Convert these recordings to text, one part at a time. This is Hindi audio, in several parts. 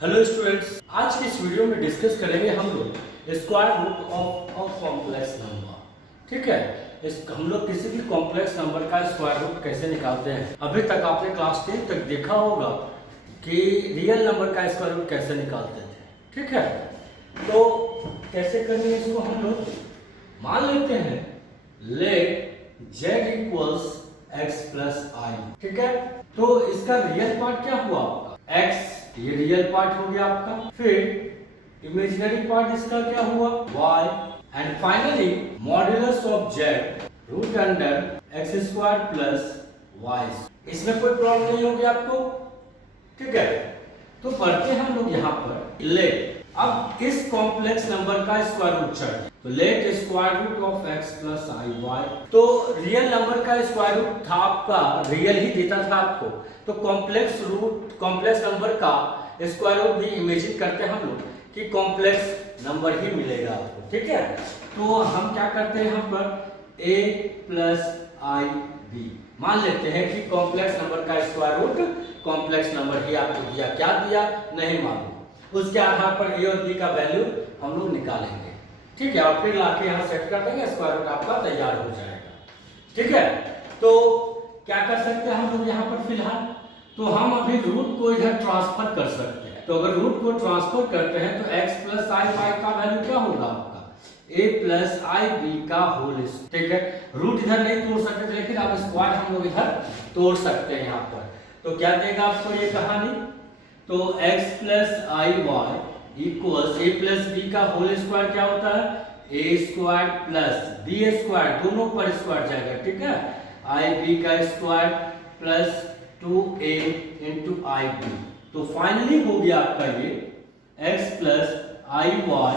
हेलो स्टूडेंट्स, आज की इस वीडियो में डिस्कस करेंगे हम लोग square root of complex number. ठीक है, हम लोग किसी भी कॉम्प्लेक्स नंबर का स्क्वायर रूट कैसे निकालते हैं। अभी तक आपने क्लास 10 तक देखा होगा कि रियल नंबर का स्क्वायर रूट कैसे निकालते थे। ठीक है, तो कैसे करेंगे इसको हम लोग मान लेते हैं let z equals x plus i. ठीक है, तो इसका रियल पार्ट क्या हुआ आपका x, ये रियल पार्ट हो गया आपका, फिर इमेजिनरी पार्ट इसका क्या हुआ y, and finally modulus of z root under x square plus y। इसमें कोई प्रॉब्लम नहीं होगी आपको। ठीक है, तो पढ़ते हैं हम लोग यहाँ पर लेट। अब इस कॉम्प्लेक्स नंबर का स्क्वायर रूट चाहिए, तो let square root of x plus i y. तो रियल नंबर का स्क्वायर रूट था आपका, रियल ही देता था आपको, तो कॉम्प्लेक्स नंबर का स्क्वायर रूट भी इमेजिन करते हैं हम लोग कि कॉम्प्लेक्स नंबर ही मिलेगा आपको। ठीक है, तो हम क्या करते हैं यहाँ पर a प्लस आई बी मान लेते हैं कि कॉम्प्लेक्स नंबर का स्क्वायर रूट कॉम्प्लेक्स नंबर ही आपको दिया, क्या दिया नहीं मालूम, उसके आधार पर a और b का वैल्यू हम लोग निकालेंगे। ठीक है, और फिर लाके यहाँ सेट कर देंगे, स्क्वायर रूट आपका तैयार हो जाएगा। ठीक है, तो क्या कर सकते हैं हम लोग यहाँ पर फिलहाल, तो हम अभी रूट को इधर ट्रांसफर कर सकते हैं। तो अगर रूट को ट्रांसफर करते हैं तो x प्लस आई वाई का वैल्यू क्या होगा आपका a प्लस आई बी का होल। ठीक है, रूट इधर नहीं तोड़ सकते लेकिन अब स्क्वायर हम लोग इधर तोड़ सकते हैं यहाँ पर। तो क्या देगा आपको ये कहानी, तो x plus i y equals a plus b का होल स्क्वायर क्या होता है a square plus b square, दोनों पर स्क्वायर जाएगा। ठीक है, आई बी का square plus 2a into i b. तो फाइनली हो गया आपका ये x plus i y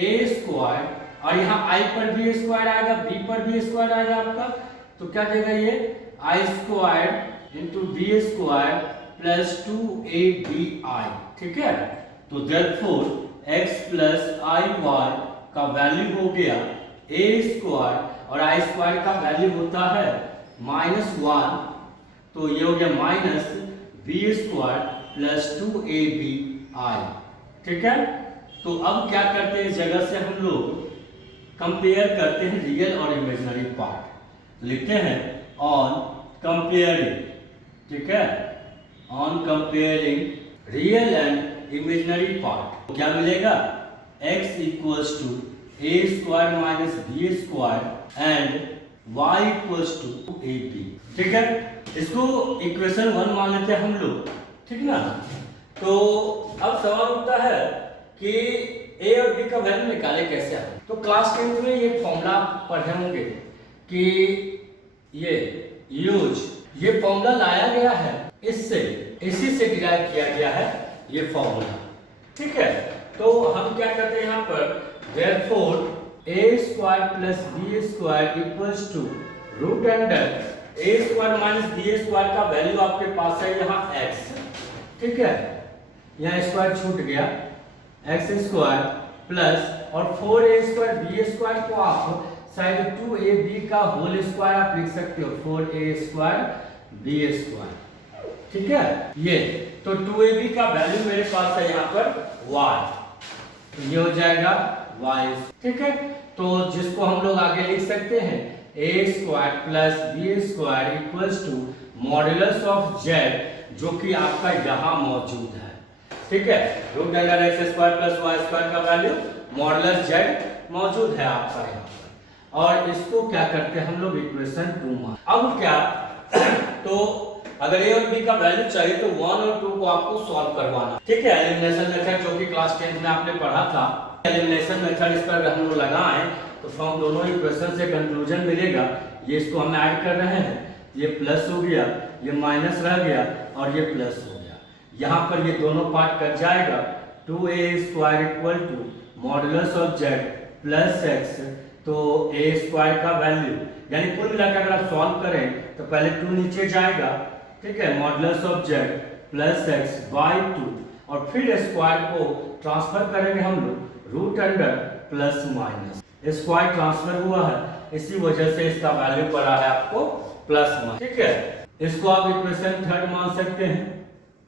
a square, और यहाँ i पर भी स्क्वायर आएगा, b पर भी स्क्वायर आएगा आपका, तो क्या देगा ये i square into b square plus 2abi। ठीक है, तो therefore x plus i y का वैल्यू हो गया a स्क्वायर, और i स्क्वायर का वैल्यू होता है -1, तो ये हो गया minus b square plus 2abi। ठीक है, तो अब क्या करते हैं, इस जगह से हम लोग कंपेयर करते हैं रियल और इमेजिनरी पार्ट। लिखते हैं ऑन कंपेयरिंग, ठीक है, on comparing real and imaginary part, तो क्या मिलेगा x equals to a square minus b square and y equals to ab। ठीक है, इसको इक्वेशन 1 मान लेते हैं हम लोग। ठीक ना, तो अब सवाल उठता है कि a और b का वैल्यू निकाले कैसे आए। तो क्लास 10 में ये फॉर्मूला पढ़े होंगे कि ये फॉर्मूला लाया गया है, इसी से डिराइव किया गया है ये फॉर्मूला। ठीक है, तो हम क्या करते हैं यहाँ पर therefore a square plus b square equals to root under a square minus b square का वैल्यू आपके पास है यहाँ x। ठीक है, यहाँ स्क्वायर छूट गया, x स्क्वायर प्लस और 4a स्क्वायर b स्क्वायर को आप साइड 2ab का होल स्क्वायर आप लिख सकते हो 4a स्क्वायर b स्क्वायर। ठीक है, ये तो 2ab का वैल्यू मेरे पास है यहाँ पर y, तो ये हो जाएगा y। ठीक है, तो जिसको हम लोग आगे लिख सकते हैं a square plus b square equals to modulus of z, जो कि आपका यहाँ मौजूद है। ठीक है, root under x square plus y square का वैल्यू मॉडुलस z मौजूद है आपका यहाँ पर, और इसको क्या करते हैं हम लोग इक्वेशन 2 मान। अब क्या तो अगर a और b का वैल्यू चाहिए तो 1 और 2 को आपको सॉल्व करवाना। ठीक है, एलिमिनेशन मेथड जो कि क्लास 10 में आपने पढ़ा था, एलिमिनेशन मेथड इस पर हम लोग लगाएं तो हम दोनों इक्वेशन से कंक्लूजन मिलेगा। ये इसको हम ऐड कर रहे हैं, ये प्लस हो गया, ये माइनस रह गया और ये प्लस हो गया। यहाँ पर ये दोनों पार्ट कट जाएगा, 2a square equal to modulus of z plus x, तो a स्क्वायर का वैल्यू यानी कुल मिलाकर अगर आप सॉल्व करें तो पहले 2 नीचे जाएगा। ठीक है, modulus of z plus x by 2, और फिर स्क्वायर को ट्रांसफर करेंगे हम लोग root under plus minus, square transfer हुआ है, इसी वजह से इसका वैल्यू पड़ा है आपको प्लस माइनस। ठीक है, इसको आप इक्वेशन 3 मान सकते हैं।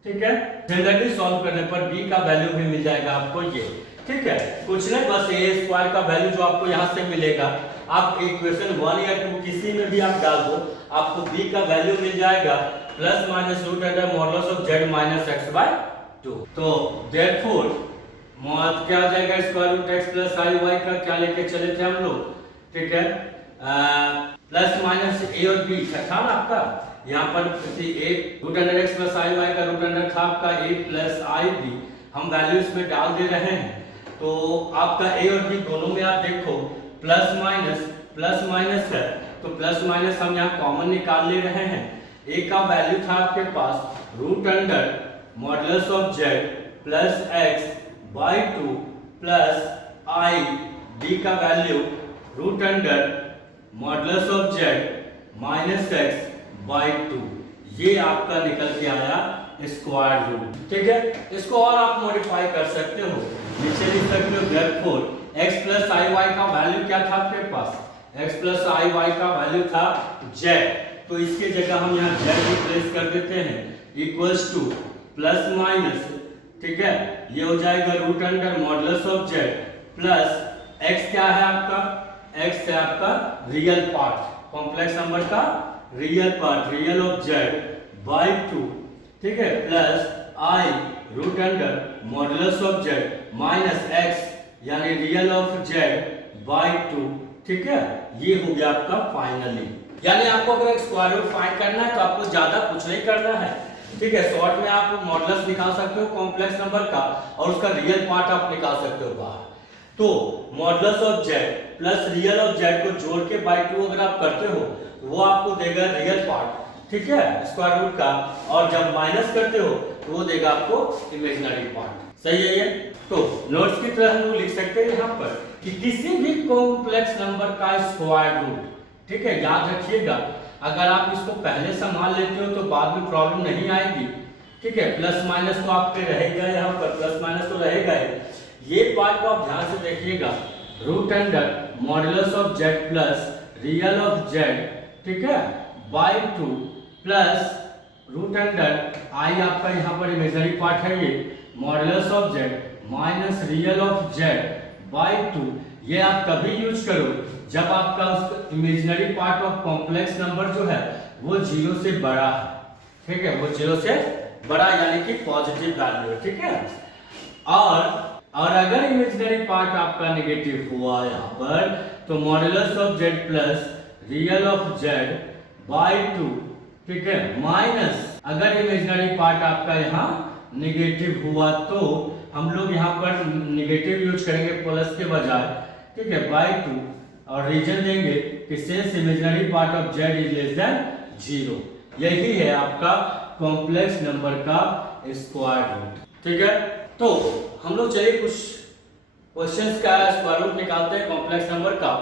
ठीक है। जनरली सॉल्व करने पर b का वैल्यू भी मिल जाएगा आपको ये, ठीक है। कुछ नहीं, बस ए स्क्वायर का वैल्यू जो आपको यहाँ से मिलेगा, आप इक्वेशन 1 या 2 किसी में भी आप डाल दो, आपको b का वैल्यू मिल जाएगा plus minus root under modulus of z minus x by 2। तो देयरफॉर क्या आ जाएगा, square root x plus i y का क्या लेके चले थे हम लोग, ठीक है। प्लस माइनस a और b था ना आपका, यहाँ पर a root under x plus i y का रूट अंडर था आपका a प्लस आई बी, हम वैल्यू इसमें डाल दे रहे हैं। तो आपका a और b दोनों में आप देखो प्लस माइनस है, तो प्लस माइनस हम यहाँ कॉमन निकाल ले रहे हैं। a का वैल्यू था आपके पास root under modulus of z plus x by 2 plus i, b का value root under modulus of z minus x by 2, ये आपका निकल के आया स्क्वायर रूट, ठीक है। इसको और आप मॉडिफाई कर सकते हो, नीचे लिख सकते हो therefore x plus i y का वैल्यू क्या था आपके पास, x प्लस आई वाई का वैल्यू था z, तो इसके जगह हम यहाँ z रिप्लेस कर देते हैं इक्वल्स टू प्लस माइनस, ठीक है, ये हो जाएगा root under modulus of z plus x क्या है आपका, x है आपका रियल पार्ट, कॉम्प्लेक्स नंबर का real part, real of z by 2, ठीक है, plus i root under modulus of z minus x यानी रियल ऑफ z बाई 2, ठीक है। ये हो गया आपका फाइनली, यानी आपको अगर स्क्वायर रूट फाइंड करना है तो आपको ज्यादा कुछ नहीं करना है, ठीक है। शॉर्ट में आप मॉडुलस निकाल सकते हो कॉम्प्लेक्स नंबर का और उसका रियल पार्ट आप निकाल सकते हो बाहर। तो modulus of z plus real of z को जोड़ के बाई 2 अगर आप करते हो तो वो आपको देगा रियल पार्ट, ठीक है, स्क्वायर रूट का, और जब माइनस करते हो तो वो देगा आपको इमेजिनरी पार्ट, सही है ये। तो नोट्स की तरह हम लोग लिख सकते हैं यहाँ पर कि किसी भी कॉम्प्लेक्स नंबर का स्क्वायर रूट, ठीक है, याद रखिएगा, अगर आप इसको पहले संभाल लेते हो तो बाद में प्रॉब्लम नहीं आएगी, ठीक है। प्लस माइनस तो आपके रहेगा, यहाँ पर प्लस माइनस तो रहेगा ही, ये पार्ट को आप ध्यान से देखिएगा, root under modulus of z plus real of z, ठीक है, by 2 plus root under i आपका यहाँ पर इमेजिनरी पार्ट है, ये modulus of z minus real of z by 2, ये आप तभी यूज करो जब आपका उसका imaginary part of complex number जो है वो 0 से बड़ा है, ठीक है, वो 0 से बड़ा यानी कि पॉजिटिव वैल्यू है, ठीक है। और अगर इमेजिनरी पार्ट आपका नेगेटिव हुआ यहाँ पर तो modulus of z plus real of z by 2, ठीक है, माइनस अगर इमेजिनरी पार्ट आपका यहाँ नेगेटिव हुआ तो हम लोग यहाँ पर नेगेटिव यूज करेंगे प्लस के बजाय, ठीक है, बाई 2, और रीजन देंगे कि since imaginary part of z is less than 0, यही है आपका कॉम्प्लेक्स नंबर का स्क्वायर रूट, ठीक है। तो हम लोग चलिए कुछ क्वेश्चंस का स्क्वायर रूट निकालते हैं कॉम्प्लेक्स नंबर का,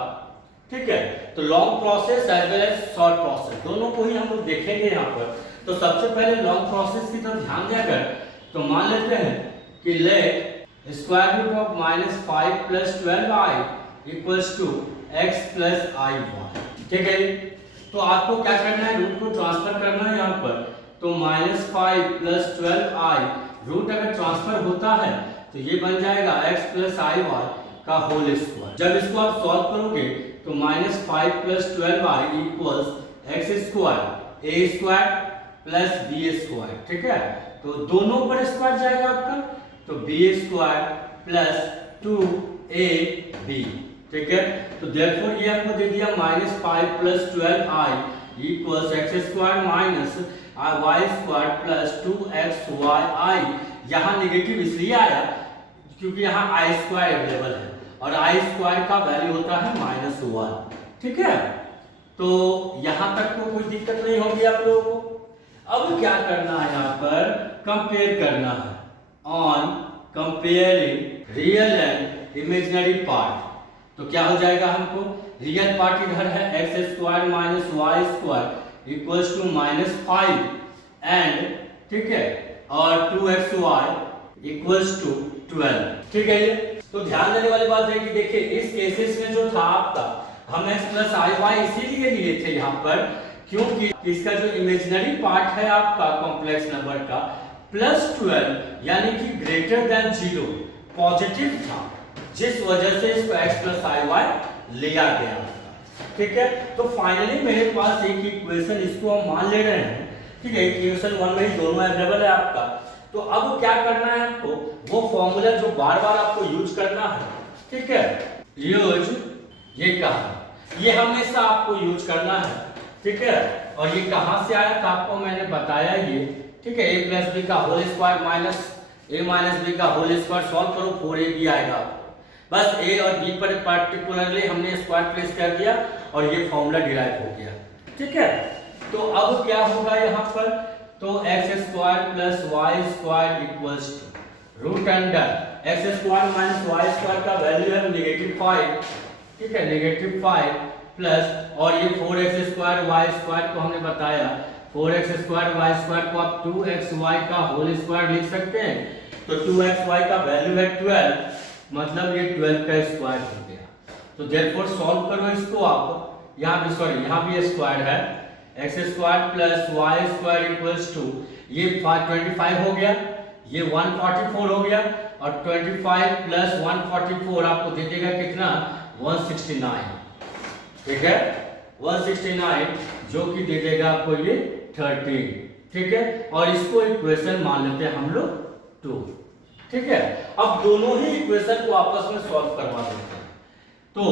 ठीक है। तो long process as well as short process दोनों को ही हम लोग देखेंगे यहाँ पर। तो सबसे पहले लॉन्ग प्रोसेस की तरफ ध्यान दें अगर, तो मान लेते हैं कि let square root of minus 5 plus 12i equals to x plus i y, ठीक है। तो आपको क्या करना है, रूट को ट्रांसफर करना है यहाँ पर, तो माइनस 5 प्लस 12i रूट अगर ट्रांसफर होता है तो ये बन जाएगा x प्लस आई वाई का होल स्क्वायर। जब इसको आप सॉल्व करोगे तो minus 5 plus 12i equals x square a square plus b square, ठीक है। तो दोनों पर स्क्वायर जाएगा आपका, तो बी स्क्वायर प्लस 2ab, ठीक है। तो देयरफॉर ये आपको दे दिया minus 5 plus 12i equals x square minus y square plus 2xyi। यहाँ नेगेटिव इसलिए आया क्योंकि यहाँ आई स्क्वायर अवेलेबल है और आई स्क्वायर का वैल्यू होता है -1, ठीक है। तो यहाँ तक को कोई दिक्कत नहीं होगी आप लोगों को। अब क्या करना है, यहाँ पर कंपेयर करना है, on comparing real and imaginary part. तो क्या हो जाएगा, हमको रियल पार्ट इधर है x square minus y square equals to -5 and, ठीक है, और 2xy इक्वल्स टू 12, ठीक है। ये तो ध्यान देने वाली बात है कि देखिए इस केसेस में जो था आपका हम x प्लस आई वाई इसीलिए लिए थे यहाँ पर क्योंकि इसका जो इमेजिनरी पार्ट है आपका कॉम्प्लेक्स नंबर का +12 यानी कि ग्रेटर देन 0 पॉजिटिव था, जिस वजह से इसको x + iy लिया गया। ठीक है, तो फाइनली मेरे पास एक इक्वेशन, इसको हम मान ले रहे हैं। ठीक है, इक्वेशन 1 में ही दोनों अवेलेबल है आपका। तो अब क्या करना है आपको, वो फॉर्मूला जो बार बार आपको यूज करना है। ठीक है, यूज ये कहा, ये हमेशा आपको यूज करना है। ठीक है, और ये कहां से आया था आपको मैंने बताया ये। ठीक है, a + b का whole square minus a - b का होल स्क्वायर सॉल्व करो, 4ab आएगा। बस a और b पर पार्टिकुलरली हमने स्क्वायर प्लेस कर दिया और ये फॉर्मूला डिराइव हो गया। ठीक है, तो अब क्या होगा यहाँ पर, तो x² + y² = root under x² - y² का वैल्यू है -5। ठीक है, -5 प्लस, और ये 4x² y² को हमने बताया 4x² y² को आप 2xy का होल स्क्वायर लिख सकते हैं। तो 2xy का वैल्यू है 12, मतलब ये 12 का स्क्वायर हो गया। तो देयरफॉर सॉल्व करो इसको आप, यहाँ भी सॉरी यहाँ भी स्क्वायर है, x² + y² = ये 25 हो गया, ये 144 हो गया, और 25 + 144 आपको दे देगा कितना, 169। ठीक है, 169 जो कि दे देगा आपको ये 13। ठीक है, और इसको इक्वेशन मान लेते हैं हम लोग 2। ठीक है, अब दोनों ही इक्वेशन को आपस में सॉल्व करवा देते हैं। तो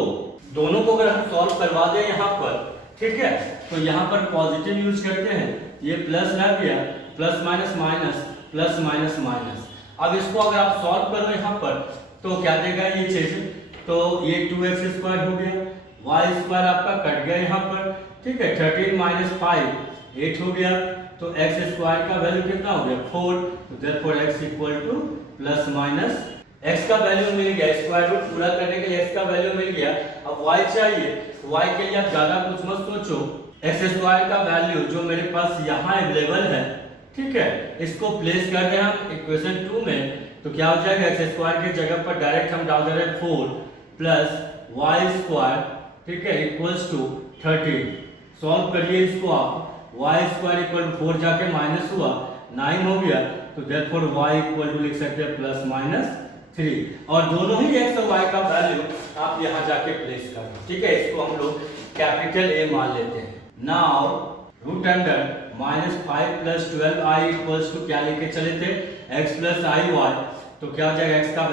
दोनों को अगर हम सॉल्व करवा दें यहाँ पर, ठीक है, तो यहाँ पर पॉजिटिव यूज करते हैं, ये प्लस रह गया, plus minus minus, plus minus minus. अब इसको अगर आप सॉल्व करो यहाँ पर तो क्या देगा ये चीज, तो ये 2x² हो गया, y² आपका कट गया यहाँ पर। ठीक है, 13 - 5 8 हो गया, तो x² का वैल्यू कितना हो गया, 4। तो देयरफॉर x = x का वैल्यू मिल गया, स्क्वायर रूट पूरा करने के लिए x का वैल्यू मिल गया। अब y चाहिए, y के लिए आप ज्यादा कुछ मत सोचो, x² का वैल्यू जो मेरे पास यहाँ अवेलेबल है, ठीक है, इसको प्लेस कर दें हम इक्वेशन 2 में, तो क्या हो जाएगा, x² की जगह पर डायरेक्ट हम डाल दे रहे हैं 4 + y², ठीक है, = 13। सॉल्व करिए इसको आप, y² = 4 जाके माइनस हुआ 9 हो गया, तो देयरफॉर y लिख सकते हैं +-3। और दोनों ही x और y का वैल्यू आप यहाँ जाके प्लेस कर दो। ठीक है, इसको हम लोग कैपिटल A मान लेते हैं। नाउ रूट अंडर -5 + 12i = क्या लेके चले थे, x + iy। तो क्या हो जाएगा, x का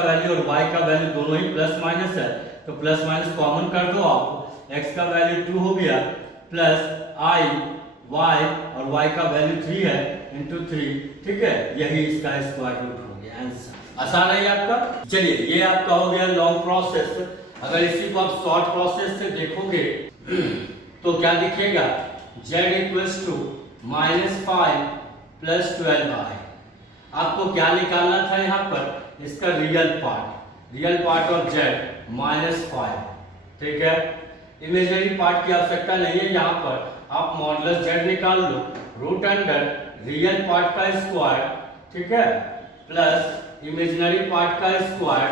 वैल्यू और y का वैल्यू दोनों ही प्लस माइनस है, तो प्लस माइनस कॉमन कर दो आप, x का वैल्यू 2 हो गया, प्लस i y और y का वैल्यू 3 है, इंटू 3। ठीक है, यही इसका स्क्वायर रूट हो गया। आंसर आसान है आपका। चलिए, ये आपका हो गया लॉन्ग प्रोसेस। अगर इसी को आप शॉर्ट प्रोसेस से देखोगे तो क्या दिखेगा, z = -5 + 12i। आपको क्या निकालना था यहाँ पर, इसका रियल पार्ट ऑफ z -5। ठीक है, इमेजिनरी पार्ट की आवश्यकता नहीं है, यहाँ पर आप मॉडुलस z निकाल लो, रूट अंडर रियल पार्ट का स्क्वायर, ठीक है, प्लस इमेजिनरी पार्ट का स्क्वायर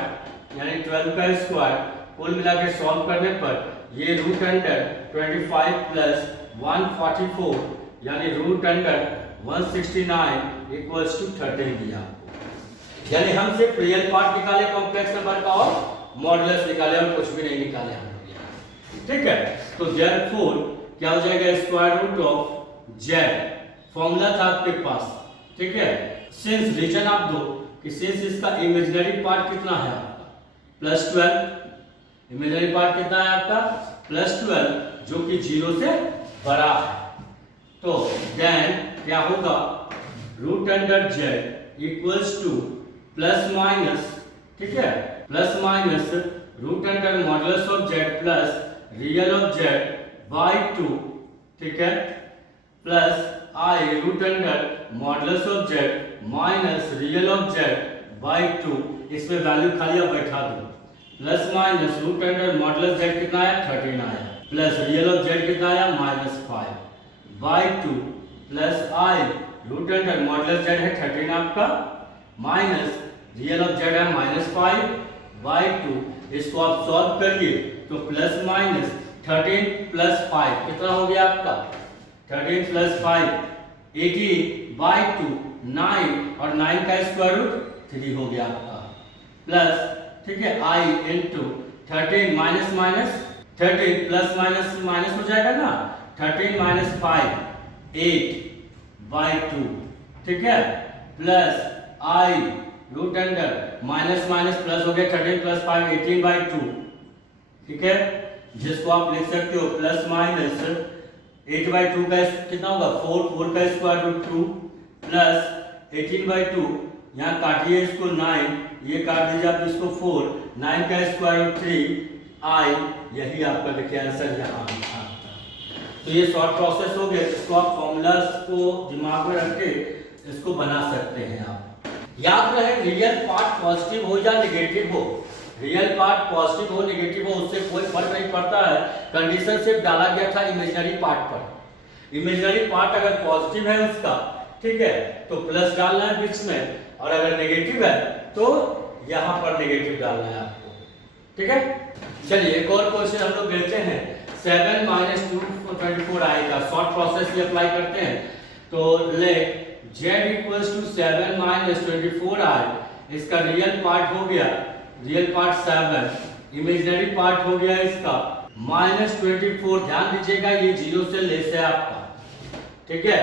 यानी 12 का स्क्वायर, कुल मिला के सॉल्व करने पर ये रूट अंडर 25 + 144 यानी रूट अंडर 169 = 13 दिया आपको। यानी हम सिर्फ रियल पार्ट निकाले कॉम्प्लेक्स नंबर का और मॉडुलस निकाले और कुछ भी नहीं निकाले हम लोग यहाँ। ठीक है, तो देयरफॉर क्या हो जाएगा, square root of z, formula था आपके पास। ठीक है, सिंस रीजन आप दो कि सिंस इसका इमेजिनरी पार्ट कितना है आपका +12, इमेजिनरी पार्ट कितना है आपका +12 जो कि 0 से बड़ा है, तो देन क्या होगा, रूट अंडर z = प्लस-माइनस, ठीक है, plus minus root under modulus of z plus real of z by 2, ठीक है, plus i root under modulus of z minus real of z by 2। इसमें वैल्यू खाली आप बैठा दो, plus minus root under modulus z कितना आया 13 आया, प्लस रियल ऑफ z कितना आया -5 by 2, plus i root under modulus z है 13 आपका, माइनस रियल ऑफ z है -5 बाय 2। इसको आप सॉल्व करिए तो प्लस माइनस 13 + 5 कितना हो गया आपका 13 + 5 18/2 9 और 9 का स्क्वायर रूट 3 हो गया आपका प्लस, ठीक है, I into 13 minus minus 13 plus minus minus हो जाएगा ना, 13 माइनस 5 8/2, ठीक है, plus I root under minus minus plus हो गया 13 प्लस 5 18/2, ठीक है, जिसको आप लिख सकते हो प्लस माइनस 8/2 का कितना होगा 4 का स्क्वायर रूट 2 प्लस 18/2, यहाँ काटिए इसको 9, ये काट दीजिए आप इसको 4, 9 का स्क्वायर रूट 3 I, यही आपका देखिए आंसर यहाँ आता। तो ये शॉर्ट प्रोसेस हो गया, इसको आप फॉर्मूलास को दिमाग में रख के इसको बना सकते हैं आप। याद रहे रियल पार्ट पॉजिटिव हो या नेगेटिव हो, रियल पार्ट पॉजिटिव हो नेगेटिव हो उससे कोई फर्क नहीं पड़ता है, कंडीशन सिर्फ डाला गया था इमेजिनरी पार्ट पर। इमेजिनरी पार्ट अगर पॉजिटिव है उसका, ठीक है, तो प्लस डालना है बीच में, और अगर नेगेटिव है तो यहाँ पर नेगेटिव डालना है आपको, ठीक है। चलिए एक और क्वेश्चन हम लोग देखते हैं, 7 - 2 24 आएगा, शॉर्ट प्रोसेस भी अप्लाई करते हैं। तो लेट z इक्वल्स टू 7 - 24 आए, इसका रियल पार्ट हो गया, रियल पार्ट 7, इमेजिनरी पार्ट हो गया इसका -24, ध्यान दीजिएगा ये 0 से लेस है आपका, ठीक है,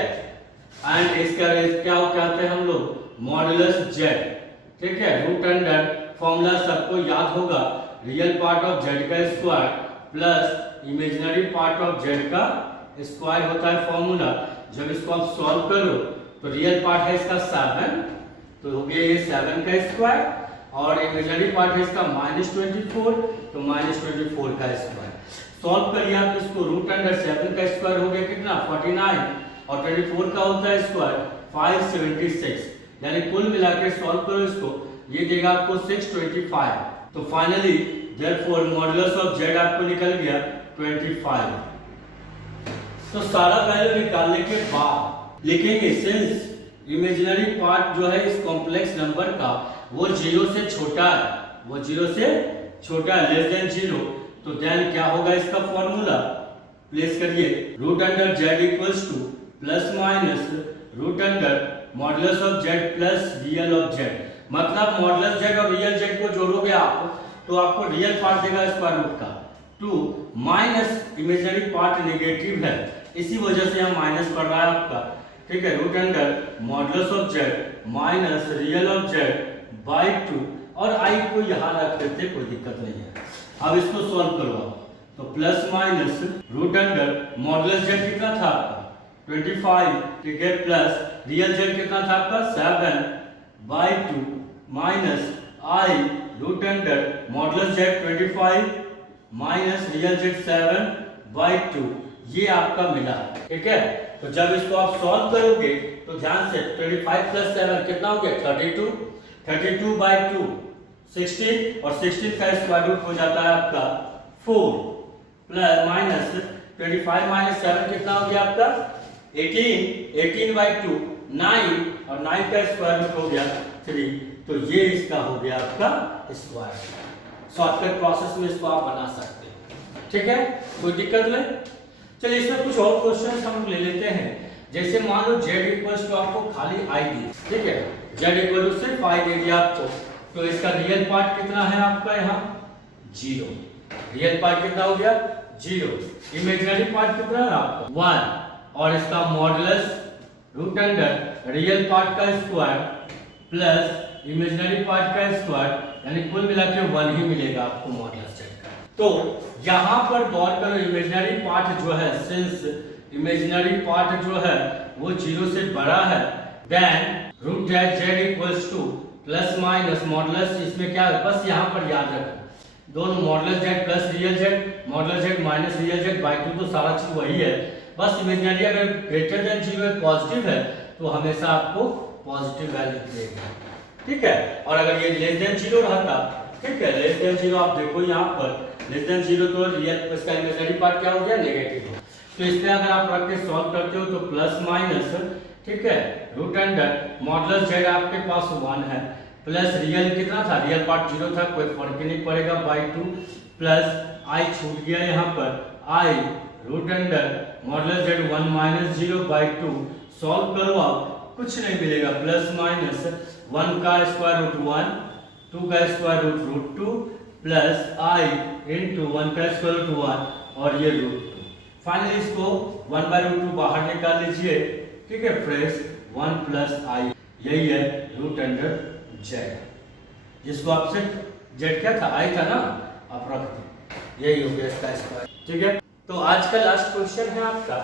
एंड इसका क्या कहते हैं हम लोग मॉडुलस z, ठीक है, रूट अंडर फॉर्मूला सबको याद होगा, रियल पार्ट ऑफ z का square plus imaginary part of z का स्क्वायर होता है फॉर्मूला। जब इसको आप सॉल्व करो तो रियल पार्ट है इसका 7, तो हो गया ये 7 का स्क्वायर, और इमेजिनरी पार्ट है इसका -24, तो -24 का स्क्वायर। सॉल्व करिए आप इसको, रूट अंडर 7 का स्क्वायर हो गया कितना 49, और 24 का होता है स्क्वायर 576, यानी कुल मिलाकर सॉल्व करो इसको, ये देगा आपको 625। तो finally therefore modulus of z आपको निकल गया 25। तो सारा वैल्यू निकालने के बाद लिखेंगे सिंस इमेजिनरी पार्ट जो है इस कॉम्प्लेक्स नंबर का वो 0 से छोटा है, वो 0 से छोटा है, लेस देन 0, तो देन क्या होगा इसका फॉर्मूला, प्लेस करिए, root under z equals to plus minus root under modulus of z plus real of z, मतलब मॉडुलस z और रियल z को जोड़ोगे आप तो आपको रियल पार्ट देगा स्क्वायर रूट का 2 माइनस इमेजिनरी पार्ट नेगेटिव है, इसी वजह से यहाँ माइनस पड़ रहा है आपका, ठीक है, root under modulus of z minus real of z by 2, और i को यहाँ रख देते कोई दिक्कत नहीं है। अब इसको सॉल्व करो तो plus minus root under modulus z कितना था आपका 25, ठीक है, प्लस रियल z कितना था आपका 7/2 minus i root under modulus z 25 minus real z 7/2, ये आपका मिला, ठीक है। तो जब इसको आप सॉल्व करोगे तो ध्यान से 25 प्लस 7 कितना हो गया 32, 32/2 16, और 16 का स्क्वायर रूट हो जाता है आपका 4, प्लस माइनस 25 माइनस 7 कितना हो गया आपका 18, 18/2 9, और 9 का स्क्वायर रूट हो गया 3, तो ये इसका हो गया आपका स्क्वायर। शॉर्टकट प्रोसेस में इसको आप बना सकते हैं, ठीक है, कोई दिक्कत नहीं। चलिए इसमें कुछ और क्वेश्चन हम ले लेते हैं, जैसे मान लो z इक्वल्स टू आपको खाली i दी, ठीक है, z इक्वल टू सिर्फ i दे दिया आपको, तो इसका रियल पार्ट कितना है आपका यहाँ 0, रियल पार्ट कितना हो गया 0, इमेजिनरी पार्ट कितना है आपका 1, और इसका modulus root under real part का स्क्वायर प्लस इमेजिनरी पार्ट का स्क्वायर, यानी कुल मिला के 1 ही मिलेगा आपको मॉडुलस z का। तो यहाँ पर गौर करो, इमेजिनरी पार्ट जो है, सिंस इमेजिनरी पार्ट जो है वो 0 से बड़ा है, then root z equals to plus minus modulus, इसमें क्या है बस यहाँ पर याद रखो दोनों modulus z plus real z, modulus z minus real z by 2, तो सारा चीज वही है, बस इमेजिनरी अगर ग्रेटर देन 0 है पॉजिटिव है तो हमेशा आपको पॉजिटिव वैल्यू देगा, ठीक है, और अगर ये लेस देन 0 रहता, ठीक है, लेस देन 0 आप देखो यहाँ पर लेस देन 0 तो रियल इसका इमेजिनरी पार्ट क्या हो गया नेगेटिव हो, तो इसमें अगर आप रख के सॉल्व करते हो तो प्लस माइनस, ठीक है, रूट अंडर मॉडुलस z आपके पास 1 है, प्लस रियल कितना था, रियल पार्ट 0 था, कोई फर्क ही नहीं पड़ेगा बाय 2, प्लस i छूट गया यहाँ पर i root under modulus z 1 - 0/2, solve करो आप, कुछ नहीं मिलेगा, प्लस माइनस 1 का स्क्वायर रूट 1, 2 का स्क्वायर रूट 2 प्लस आई इंटू 1 का स्क्वायर रूट 1 और ये रूट 2। फाइनली इसको 1/√2 बाहर निकाल लीजिए, ठीक है फ्रेंड्स, 1 प्लस आई, यही है रूट अंडर जेड, जिसको आपसे जेड क्या था, आई था ना, आप रख दो, यही हो गया इसका स्क्वायर, ठीक है। तो आज का लास्ट क्वेश्चन है आपका,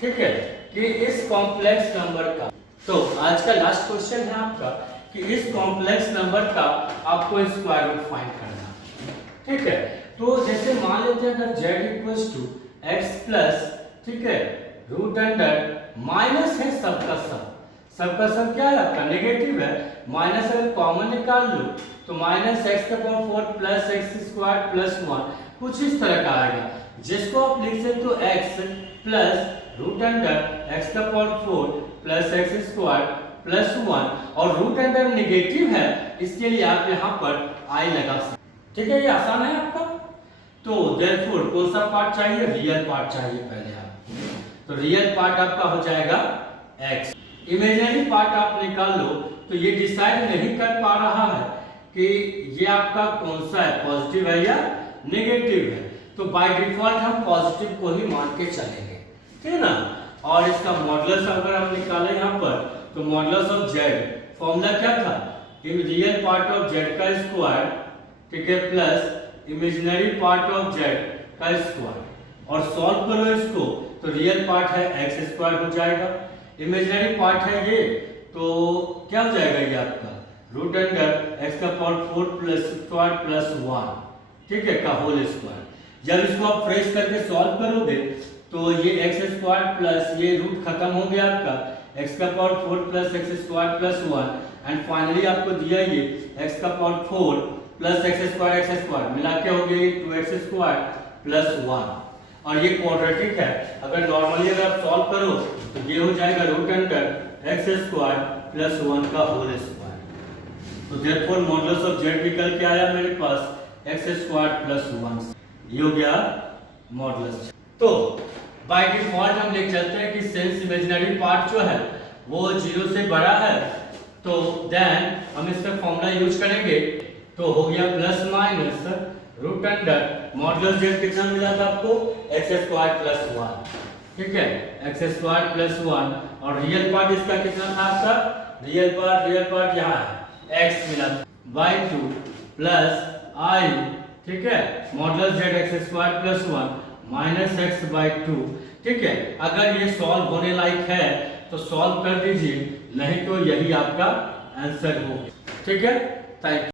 ठीक है, कि इस कॉम्प्लेक्स नंबर का, तो आज का लास्ट क्वेश्चन है आपका कि इस कॉम्प्लेक्स नंबर का आपको स्क्वायर रूट फाइंड करना, ठीक है। तो जैसे मान लेते हैं अगर z equals to x plus, ठीक है, रूट अंडर माइनस है सबका सब क्या है आपका नेगेटिव है, माइनस अगर कॉमन निकाल लो तो माइनस एक्स का power 4 plus x square plus 1 कुछ इस तरह का आएगा, जिसको आप लिख सकते हो x plus root under x का power 4 plus x square plus 1 और रूट अंडर नेगेटिव है, इसके लिए आप यहाँ पर आई लगा सकते, ठीक है, ये आसान है आपका। तो देयरफॉर कौन सा पार्ट चाहिए, रियल पार्ट चाहिए पहले आप, तो रियल पार्ट आपका हो जाएगा x, इमेजिनरी पार्ट आप निकाल लो, तो ये डिसाइड नहीं कर पा रहा है कि ये आपका कौन सा है, पॉजिटिव है या नेगेटिव है, तो बाय डिफॉल्ट हम पॉजिटिव को ही मान के चलेंगे, ठीक है ना। और इसका मॉडुलस अगर हम निकालें यहाँ पर, तो मॉडुलस ऑफ z फॉर्मूला क्या था, रियल पार्ट ऑफ z का स्क्वायर, ठीक है, plus imaginary part of z का स्क्वायर, और सॉल्व करो इसको, तो रियल पार्ट है एक्स स्क्वायर हो जाएगा, इमेजिनरी पार्ट है ये, तो क्या हो जाएगा ये आपका रूट अंडर एक्स का पावर 4 प्लस स्क्वायर प्लस 1, ठीक है, का होल स्क्वायर। जब इसको आप फ्रेश करके सॉल्व करोगे तो ये एक्स स्क्वायर प्लस ये रूट खत्म हो गया आपका, एक्स का power 4 plus x square plus 1 and finally आपको दिया ये एक्स का पावर 4 प्लस एक्स स्क्वायर मिला के हो गई 2x स्क्वायर प्लस 1 और ये क्वाड्रेटिक है, अगर नॉर्मली अगर आप सॉल्व करो तो ये हो जाएगा root under x square plus 1 का होल स्क्वायर। तो देयरफॉर मॉडुलस ऑफ z निकल के आया मेरे पास एक्स स्क्वायर प्लस 1, ये हो गया मॉडुलस। तो बाय डिफॉल्ट हम लिख चलते हैं कि सिंस इमेजिनरी पार्ट जो है वो 0 से बड़ा है, तो देन हम इसका फॉर्मूला यूज करेंगे, तो हो गया plus minus root under modulus z कितना मिला था आपको, एक्स स्क्वायर प्लस 1, ठीक है, एक्स स्क्वायर प्लस 1 और रियल पार्ट इसका कितना था आपका, रियल पार्ट यहाँ है x मिला बाय 2 प्लस i, ठीक है, modulus z x square plus 1 minus x by 2, ठीक है। अगर ये सॉल्व होने लायक है तो सॉल्व कर दीजिए, नहीं तो यही आपका आंसर होगा, ठीक है। Thank you.